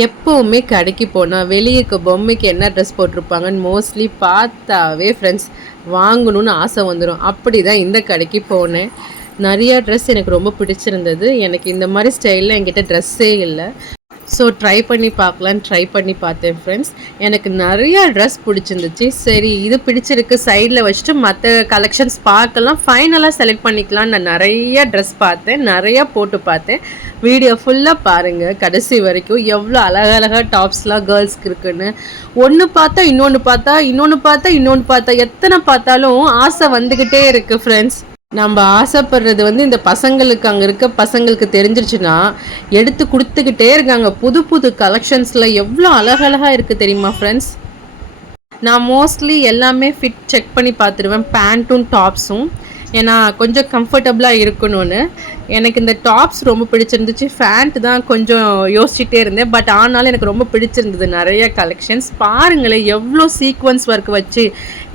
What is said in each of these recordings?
எப்போவுமே கடைக்கு போனால் வெளியே பொம்மைக்கு என்ன ட்ரெஸ் போட்டிருப்பாங்கன்னு மோஸ்ட்லி பார்த்தாவே ஃப்ரெண்ட்ஸ் வாங்கணும்னு ஆசை வந்துடும். அப்படி தான் இந்த கடைக்கு போனேன். நிறையா ட்ரெஸ் எனக்கு ரொம்ப பிடிச்சிருந்தது. எனக்கு இந்த மாதிரி ஸ்டைலில் என்கிட்ட ட்ரெஸ்ஸே இல்லை. ஸோ ட்ரை பண்ணி பார்க்கலான்னு ட்ரை பண்ணி பார்த்தேன் ஃப்ரெண்ட்ஸ். எனக்கு நிறையா ட்ரெஸ் பிடிச்சிருந்துச்சு. சரி இது பிடிச்சிருக்கு சைடில் வச்சுட்டு மற்ற கலெக்ஷன்ஸ் பார்க்கலாம், ஃபைனலாக செலக்ட் பண்ணிக்கலான்னு நான் நிறையா ட்ரெஸ் பார்த்தேன், நிறையா போட்டு பார்த்தேன். வீடியோ ஃபுல்லாக பாருங்கள் கடைசி வரைக்கும். எவ்வளோ அழகழகாக டாப்ஸ்லாம் கேர்ள்ஸ்க்கு இருக்குன்னு. ஒன்று பார்த்தா இன்னொன்று பார்த்தா, இன்னொன்று பார்த்தா இன்னொன்று பார்த்தா, எத்தனை பார்த்தாலும் ஆசை வந்துக்கிட்டே இருக்குது ஃப்ரெண்ட்ஸ். நம்ம ஆசைப்படுறது இந்த பசங்களுக்கு, அங்கே இருக்க பசங்களுக்கு தெரிஞ்சிருச்சுன்னா எடுத்து கொடுத்துக்கிட்டே இருக்காங்க. புது புது கலெக்ஷன்ஸில் எவ்வளோ அழகழகாக இருக்குது தெரியுமா ஃப்ரெண்ட்ஸ். நான் மோஸ்ட்லி எல்லாமே ஃபிட் செக் பண்ணி பார்த்துருவேன், பேண்ட்டும் டாப்ஸும். ஏன்னா கொஞ்சம் கம்ஃபர்டபுளாக இருக்கணும்னு. எனக்கு இந்த டாப்ஸ் ரொம்ப பிடிச்சிருந்துச்சு. ஃபேண்ட் தான் கொஞ்சம் யோசிச்சுட்டே இருந்தேன், பட் ஆனாலும் எனக்கு ரொம்ப பிடிச்சிருந்தது. நிறைய கலெக்ஷன்ஸ் பாருங்களேன், எவ்வளோ சீக்வன்ஸ் ஒர்க் வச்சு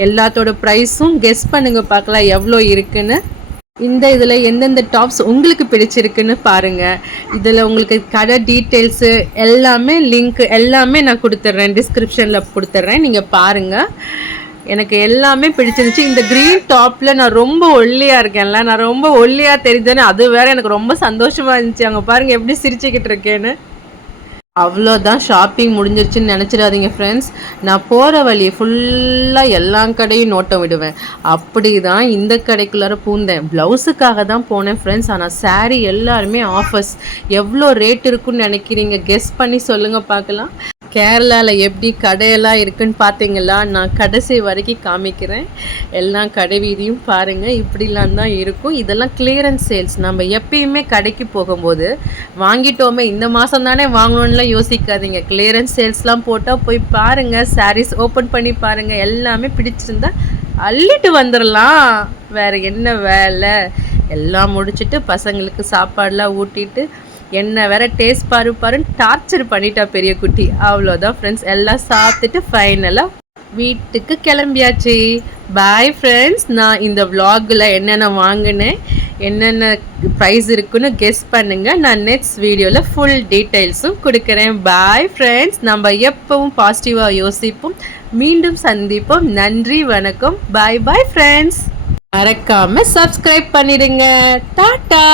எல்லாத்தோட ப்ரைஸும் கெஸ் பண்ணுங்க பார்க்கலாம் எவ்வளோ இருக்குன்னு. இந்த இதில் எந்தெந்த டாப்ஸ் உங்களுக்கு பிடிச்சிருக்குன்னு பாருங்கள். இதில் உங்களுக்கு கடை டீட்டெயில்ஸு எல்லாமே லிங்க் எல்லாமே நான் கொடுத்துட்றேன், டிஸ்கிரிப்ஷனில் கொடுத்துட்றேன், நீங்கள் பாருங்கள். எனக்கு எல்லாமே பிடிச்சிருந்துச்சு. இந்த க்ரீன் டாப்பில் நான் ரொம்ப ஒல்லியாக இருக்கேன்ல, நான் ரொம்ப ஒல்லியாக தெரிஞ்சேன்னு அது வேறு எனக்கு ரொம்ப சந்தோஷமாக இருந்துச்சு. அங்கே பாருங்கள் எப்படி சிரிச்சுக்கிட்டு இருக்கேன்னு. அவ்வளோதான், ஷாப்பிங் முடிஞ்சிருச்சுன்னு நினச்சிடாதீங்க ஃப்ரெண்ட்ஸ். நான் போகிற வழியை ஃபுல்லாக எல்லா கடையும் நோட்டம் விடுவேன். அப்படி தான் இந்த கடைக்குள்ளார பூந்தேன். ப்ளவுஸுக்காக தான் போனேன் ஃப்ரெண்ட்ஸ். ஆனால் சாரீ எல்லாருமே ஆஃபர்ஸ். எவ்வளோ ரேட் இருக்குன்னு நினைக்கிறீங்க? கெஸ் பண்ணி சொல்லுங்கள் பார்க்கலாம். கேரளாவில் எப்படி கடையெல்லாம் இருக்குன்னு பார்த்தீங்களா? நான் கடைசி வரைக்கும் காமிக்கிறேன். எல்லா கடை வீதியும் பாருங்கள், இப்படிலாம் தான் இருக்கும். இதெல்லாம் கிளியரன்ஸ் சேல்ஸ். நம்ம எப்பயுமே கடைக்கு போகும்போது வாங்கிட்டோமே இந்த மாதம் தானே வாங்கணும்லாம் யோசிக்காதீங்க. கிளியரன்ஸ் சேல்ஸ்லாம் போட்டால் போய் பாருங்கள், சாரீஸ் ஓப்பன் பண்ணி பாருங்கள். எல்லாமே பிடிச்சிருந்தா அள்ளிட்டு வந்துடலாம். வேறு என்ன வேலை? எல்லாம் முடிச்சுட்டு பசங்களுக்கு சாப்பாடெலாம் ஊட்டிட்டு என்ன வேற டேஸ்ட் பாருன்னு டார்ச்சர் பண்ணிட்டா பெரிய குட்டி. அவ்வளோதான் ஃப்ரெண்ட்ஸ், எல்லாம் சாப்பிட்டுட்டு ஃபைனலாக வீட்டுக்கு கிளம்பியாச்சு. Bye friends. நான் இந்த விலாகில் என்னென்ன வாங்கினேன், என்னென்ன ப்ரைஸ் இருக்குன்னு கெஸ் பண்ணுங்கள். நான் நெக்ஸ்ட் வீடியோவில் ஃபுல் டீட்டெயில்ஸும் கொடுக்குறேன். Bye friends. நம்ம எப்பவும் பாசிட்டிவாக யோசிப்போம். மீண்டும் சந்திப்போம். நன்றி, வணக்கம். பாய் பாய் ஃப்ரெண்ட்ஸ். மறக்காமல் சப்ஸ்கிரைப் பண்ணிடுங்க. டாட்டா.